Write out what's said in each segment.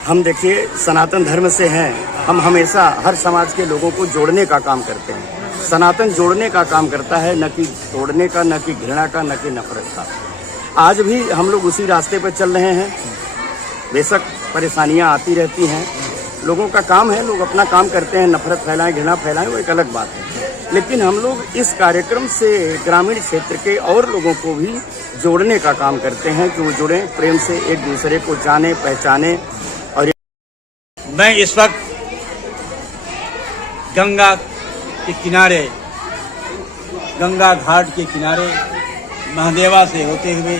हम देखिए सनातन धर्म से हैं। हम हमेशा हर समाज के लोगों को जोड़ने का काम करते हैं। सनातन जोड़ने का काम करता है, न कि तोड़ने का, न कि घृणा का, न कि नफरत का। आज भी हम लोग उसी रास्ते पर चल रहे हैं। बेशक परेशानियां आती रहती हैं, लोगों का काम है, लोग अपना काम करते हैं, नफरत फैलाएं, घृणा फैलाएं, वो एक अलग बात है। लेकिन हम लोग इस कार्यक्रम से ग्रामीण क्षेत्र के और लोगों को भी जोड़ने का काम करते हैं कि वो जुड़ें, प्रेम से एक दूसरे को जाने पहचाने। और मैं इस वक्त गंगा के किनारे, गंगा घाट के किनारे महादेवा से होते हुए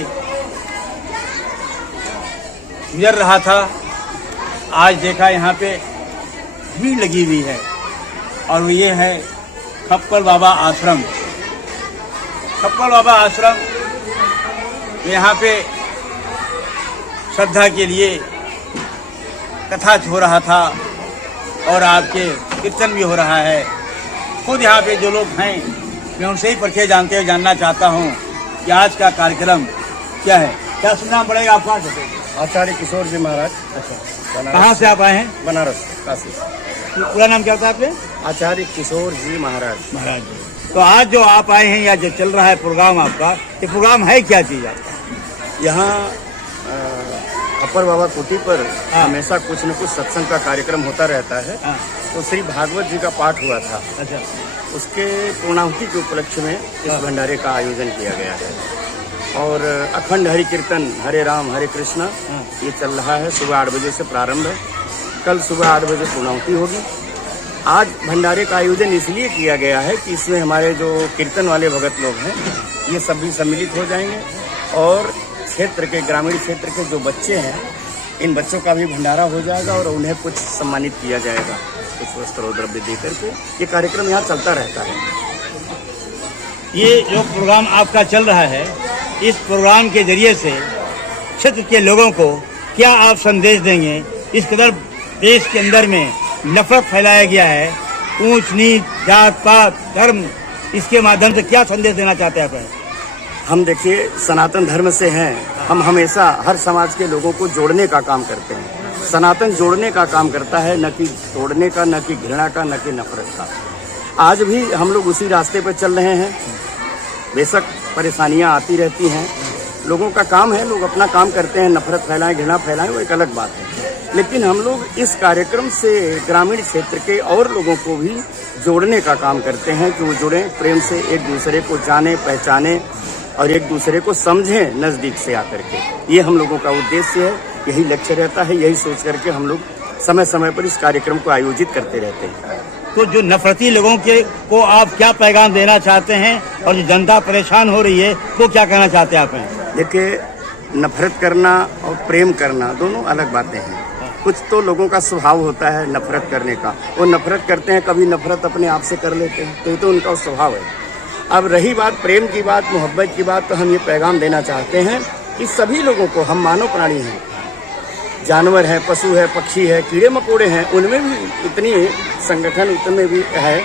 गुजर रहा था। आज देखा यहाँ पे भीड़ लगी हुई है और ये है खप्पर बाबा आश्रम। खप्पर बाबा आश्रम यहाँ पे श्रद्धा के लिए कथा हो रहा था और आपके कीर्तन भी हो रहा है। खुद यहाँ पे जो लोग हैं मैं उनसे ही परिचय जानना चाहता हूँ कि आज का कार्यक्रम क्या है। क्या सुनना पड़ेगा आपका? आचार्य किशोर जी महाराज। अच्छा, कहाँ से आप आए हैं? बनारस, काशी। पूरा नाम क्या होता है आपके? आचार्य किशोर जी महाराज। महाराज जी, तो आज जो आप आए हैं या जो चल रहा है प्रोग्राम आपका, ये प्रोग्राम है क्या चीज़ आपका? यहाँ अपर बाबा कुटी पर हमेशा कुछ न कुछ सत्संग का कार्यक्रम होता रहता है। तो श्री भागवत जी का पाठ हुआ था। अच्छा, उसके पूर्णाहुति के उपलक्ष्य में इस भंडारे का आयोजन किया गया है। और अखंड हरि कीर्तन हरे राम हरे कृष्णा ये चल रहा है। सुबह 8 बजे से प्रारंभ है, कल सुबह 8 बजे पूर्णाहुति होगी। आज भंडारे का आयोजन इसलिए किया गया है कि इसमें हमारे जो कीर्तन वाले भगत लोग हैं ये सब भी सम्मिलित हो जाएंगे और क्षेत्र के, ग्रामीण क्षेत्र के जो बच्चे हैं, इन बच्चों का भी भंडारा हो जाएगा और उन्हें कुछ सम्मानित किया जाएगा, कुछ वस्त्र और द्रव्य दे करके। ये कार्यक्रम यहाँ चलता रहता है। ये जो प्रोग्राम आपका चल रहा है, इस प्रोग्राम के जरिए से क्षेत्र के लोगों को क्या आप संदेश देंगे? इस कदर देश के अंदर में नफरत फैलाया गया है, ऊंच नीच, जात पात, धर्म, इसके माध्यम से क्या संदेश देना चाहते हैं आप? हम देखिए सनातन धर्म से हैं। हम हमेशा हर समाज के लोगों को जोड़ने का काम करते हैं। सनातन जोड़ने का काम करता है, न कि तोड़ने का, न कि घृणा का, न कि नफरत का। आज भी हम लोग उसी रास्ते पर चल रहे हैं। बेशक परेशानियां आती रहती हैं, लोगों का काम है, लोग अपना काम करते हैं, नफरत फैलाएं, घृणा फैलाएं, वो एक अलग बात है। लेकिन हम लोग इस कार्यक्रम से ग्रामीण क्षेत्र के और लोगों को भी जोड़ने का काम करते हैं कि वो जुड़ें, प्रेम से एक दूसरे को जाने पहचाने और एक दूसरे को समझें नज़दीक से आकर के। ये हम लोगों का उद्देश्य है, यही लक्ष्य रहता है। यही सोच करके हम लोग समय समय पर इस कार्यक्रम को आयोजित करते रहते हैं। तो जो नफरती लोगों के को आप क्या पैगाम देना चाहते हैं और जो जनता परेशान हो रही है वो क्या कहना चाहते हैं आप? देखिए, नफरत करना और प्रेम करना दोनों अलग बातें हैं। कुछ तो लोगों का स्वभाव होता है नफरत करने का, वो नफरत करते हैं, कभी नफरत अपने आप से कर लेते हैं, तो ये तो उनका स्वभाव है। अब रही बात प्रेम की बात, मोहब्बत की बात, तो हम ये पैगाम देना चाहते हैं कि सभी लोगों को, हम मानव प्राणी हैं, जानवर है, पशु है, पक्षी है, कीड़े मकोड़े हैं, उनमें भी इतनी संगठन, उतने भी है,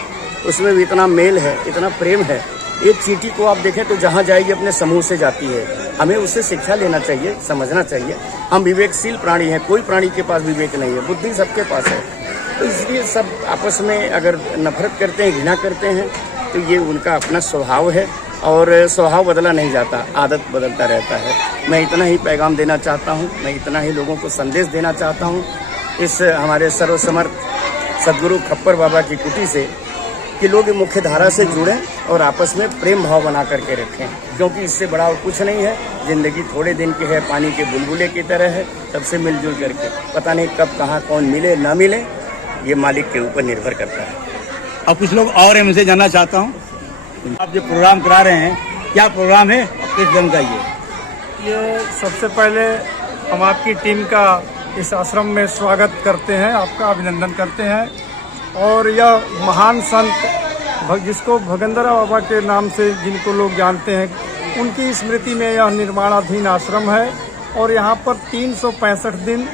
उसमें भी इतना मेल है, इतना प्रेम है। एक चींटी को आप देखें तो जहाँ जाएगी अपने समूह से जाती है। हमें उससे शिक्षा लेना चाहिए, समझना चाहिए। हम विवेकशील प्राणी हैं, कोई प्राणी के पास विवेक नहीं है, बुद्धि सबके पास है। तो इसलिए सब आपस में अगर नफरत करते हैं, घृणा करते हैं, तो ये उनका अपना स्वभाव है और स्वभाव बदला नहीं जाता, आदत बदलता रहता है। मैं इतना ही पैगाम देना चाहता हूँ, मैं इतना ही लोगों को संदेश देना चाहता हूँ इस हमारे सर्वसमर्थ सदगुरु खप्पर बाबा की कुटी से, कि लोग मुख्य धारा से जुड़ें और आपस में प्रेम भाव बना करके रखें, क्योंकि इससे बड़ा और कुछ नहीं है। जिंदगी थोड़े दिन की है, पानी के बुलबुले की तरह है, सबसे मिलजुल करके। पता नहीं कब कहाँ कौन मिले ना मिले, ये मालिक के ऊपर निर्भर करता है। अब कुछ लोग और मैं से जानना चाहता हूँ, आप जो प्रोग्राम करा रहे हैं, क्या प्रोग्राम है, किस जन का? ये सबसे पहले हम आपकी टीम का इस आश्रम में स्वागत करते हैं, आपका अभिनंदन करते हैं। और यह महान संत जिसको भगंदरा बाबा के नाम से जिनको लोग जानते हैं, उनकी स्मृति में यह निर्माणाधीन आश्रम है। और यहाँ पर 365 दिन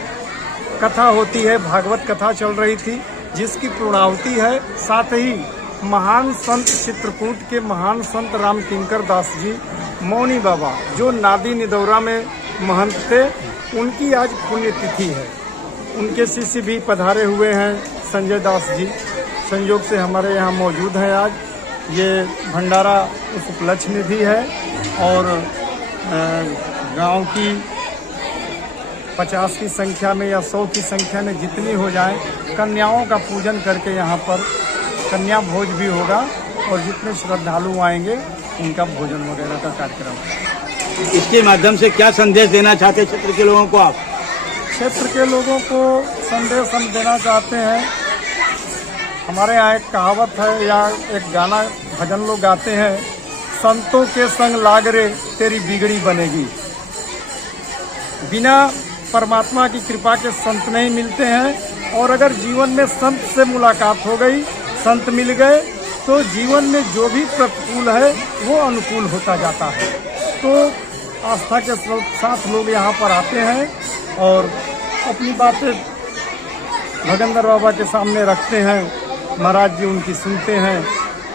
कथा होती है, भागवत कथा चल रही थी, जिसकी पूर्णाहुति है। साथ ही महान संत चित्रकूट के महान संत राम किंकर दास जी मौनी बाबा, जो नादी निदौरा में महंत थे, उनकी आज पुण्यतिथि है। उनके शिष्य भी पधारे हुए हैं, संजय दास जी संयोग से हमारे यहाँ मौजूद हैं आज। ये भंडारा उस उपलक्ष्य में भी है और गांव की 50 की संख्या में या 100 की संख्या में जितनी हो जाए, कन्याओं का पूजन करके यहाँ पर कन्या भोज भी होगा और जितने श्रद्धालु आएंगे उनका भोजन वगैरह का कार्यक्रम। इसके माध्यम से क्या संदेश देना चाहते हैं क्षेत्र के लोगों को आप? क्षेत्र के लोगों को संदेश हम देना चाहते हैं, हमारे यहाँ एक कहावत है या एक गाना भजन लोग गाते हैं, संतों के संग लाग रे तेरी बिगड़ी बनेगी। बिना परमात्मा की कृपा के संत नहीं मिलते हैं और अगर जीवन में संत से मुलाकात हो गई, संत मिल गए तो जीवन में जो भी प्रतिकूल है वो अनुकूल होता जाता है। तो आस्था के साथ लोग यहाँ पर आते हैं और अपनी बातें भगंदर बाबा के सामने रखते हैं, महाराज जी उनकी सुनते हैं।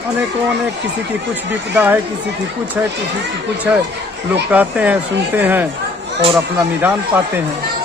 अनेकों अनेक, किसी की कुछ विपदा है, किसी की कुछ है, किसी की कुछ है, लोग कहते हैं, सुनते हैं और अपना निदान पाते हैं।